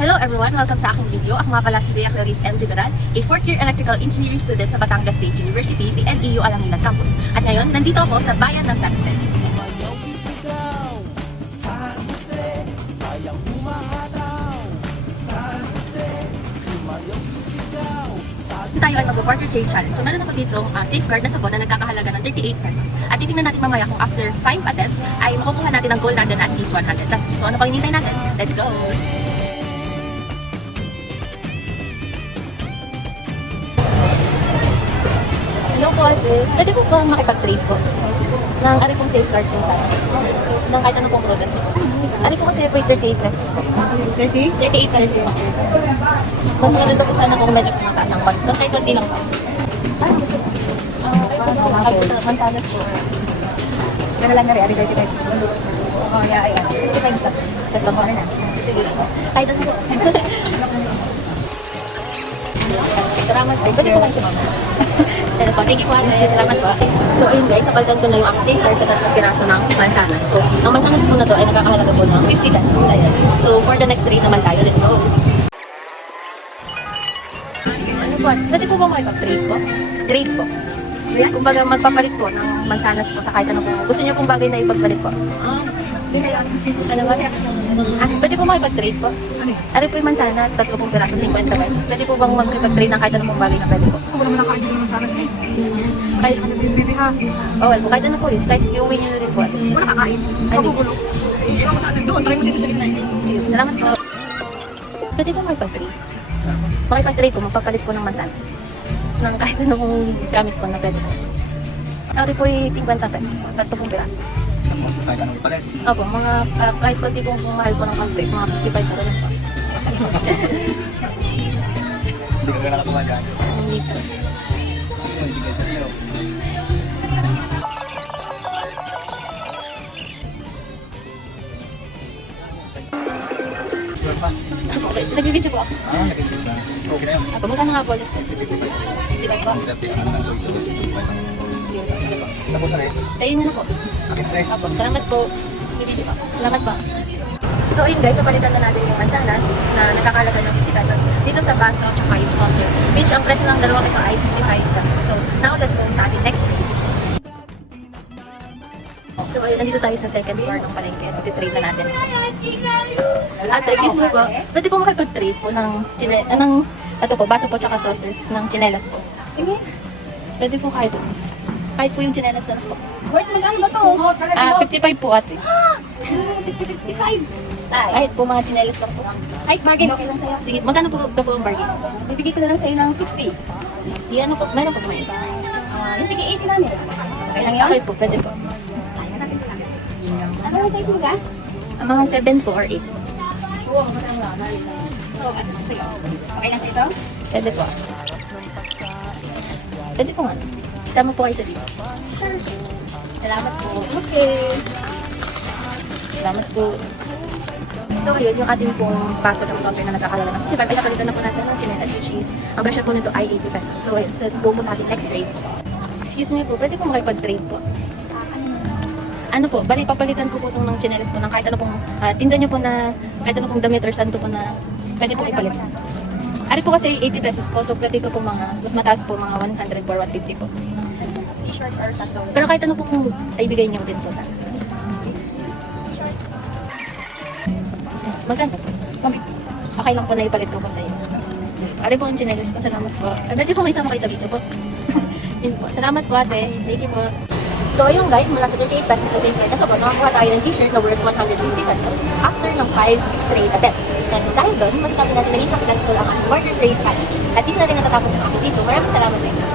Hello everyone! Welcome sa aking video. Ako nga pala si Bea Clarice M. Liberal, a 4th year electrical engineering student sa Batangas State University, the NEU Alangilan Campus. At ngayon, nandito ako sa bayan ng San Jose. Tayo ay mag-quarter trade challenge. So meron ako ditong safeguard na sabon na nagkakahalaga ng 38 pesos. At titingnan natin mamaya kung after 5 attempts ay makukuha natin ang goal natin at least 100 pesos. So ano pang hinihintay natin? Let's go! Hello po ate. Pwede po ba makipag-trade po? Ng ari pong safeguard po sana. Ng kahit ano pong products po. Ari po kasi po 38 pesos po. 30? 38 pesos po. Mas maganda po sana kung medyo pumataas ang pag. Tapos kahit konti lang po. Ay, kayo po ba? Kahit sa mansanas po. Pero lang na rin, 35. Oh, yeah, yeah. Hindi kayo gusto. Tatlo po. Sige po. Kahit ano po. Salamat po. Pwede po kayo sa mama. Hello po. Thank you po ate. Salamat po. So ayun guys, sapaldan ko na yung aking safeguard sa tatlong piraso ng mansanas. So ang mansanas po na to ay nagkakahalaga po ng 50 pesos. Ayan. So for the next trade naman tayo. Let's go. Ano po? Pwede po ba makipag-trade po? Trade po. Kumbaga magpapalit po ng mansanas po sa kahit ano po. Gusto niyo pong bagay na ipagpalit po? Ano ba? Pwede po makipag-trade po? Ari po yung mansanas, tatlo pong piraso, 50 pesos. Pwede po bang magpag-trade ng kahit ano pong bagay na pwede po? Ako naman nakain ko naman sana sa Kahit, bibi ha. well po, kahit ano po rin. Kahit iuwi niyo na rin po. Wala kakain. Magugulo. Ikaw mo sa atin doon. Try mo sa gitna. Sige, salamat po. Pwede po makipag-trade. Makipag-trade po, magpapalit po ng mansanas. Ng kahit anong gamit po na pwede po. Ari po yung 50 pesos po, tatlo pong piraso. Kahit anong ipalit. Opo, mga kahit konti pong mahal po ng konti, mga 55 po rin po. Hindi ka nakatuwa dyan. Hindi po. Hindi ka sa'yo. Sure pa? Okay, nag-video po ako. Nag-ibig na. Okay na yun. Ako, magkano nga po ulit? Di ba po? Tapos na rin. Sa inyo na po. Akin na rin. Apo, salamat po. Video po. Salamat po. So ayun guys, napalitan na natin yung mansanas na nakakalaga ng 50 pesos dito sa baso at saka yung saucer. Which ang presyo ng dalawang ito ay 55 pesos. So now let's go sa ating next video. So ayun, nandito tayo sa second floor ng palengke. Iti-trade na natin. At excuse me po, pwede po makipag-trade po ng ito po, baso po at saka saucer ng chinelas po. Pwede po kahit po yung chinelas na lang po. Wait, magkano ba to? 55 po ate. 55. Kahit po mga chinelas lang po. Kahit bargain, okay lang sa'yo. Sige, magkano po ito po ang bargain? Bibigay ko na lang sa'yo ng 60. 60, ano po? Meron po may iba. Yung tigi 80 namin. Okay lang yun? Okay po, pwede po. Ano yung size mo ka? Ang mga 7 po or 8. Okay lang ito? Pwede po. Pwede po nga. Sama po kayo sa dito. Salamat po. Okay. Salamat po. So ayun, yung ating pong baso ng saucer na nagkakalaga ng 55, ay napalitan na po natin ng chinelas, which is, ang presyo po nito ay 80 pesos. So ayun, so let's go po sa ating next trade. Excuse me po, pwede po makipag-trade po? Ano po, bali papalitan ko po itong ng chinelas po ng kahit ano pong tinda nyo po na, kahit ano pong damit or santo po na pwede pong ipalit. Ari po kasi 80 pesos po, so pwede ko po mga, mas mataas po mga 100 or 150 po. T-shirt or sandal? Pero kahit ano pong ay bigay nyo din po sa magkano? Okay lang po na ipalit ko po sa inyo. Ari po ang chinelas po, salamat po. Pwede po may isama kayo sa video po. Yun po, salamat po ate. Thank you po. So ayun guys, mula sa 38 pesos sa safeguard na sabon, nakakuha tayo ng t-shirt na worth 150 pesos after ng 5 trade attempts. And dahil doon, masasabi natin naging successful ang ating quarter trade challenge. At dito na rin natatapos ang aking video. Maraming salamat sa inyo.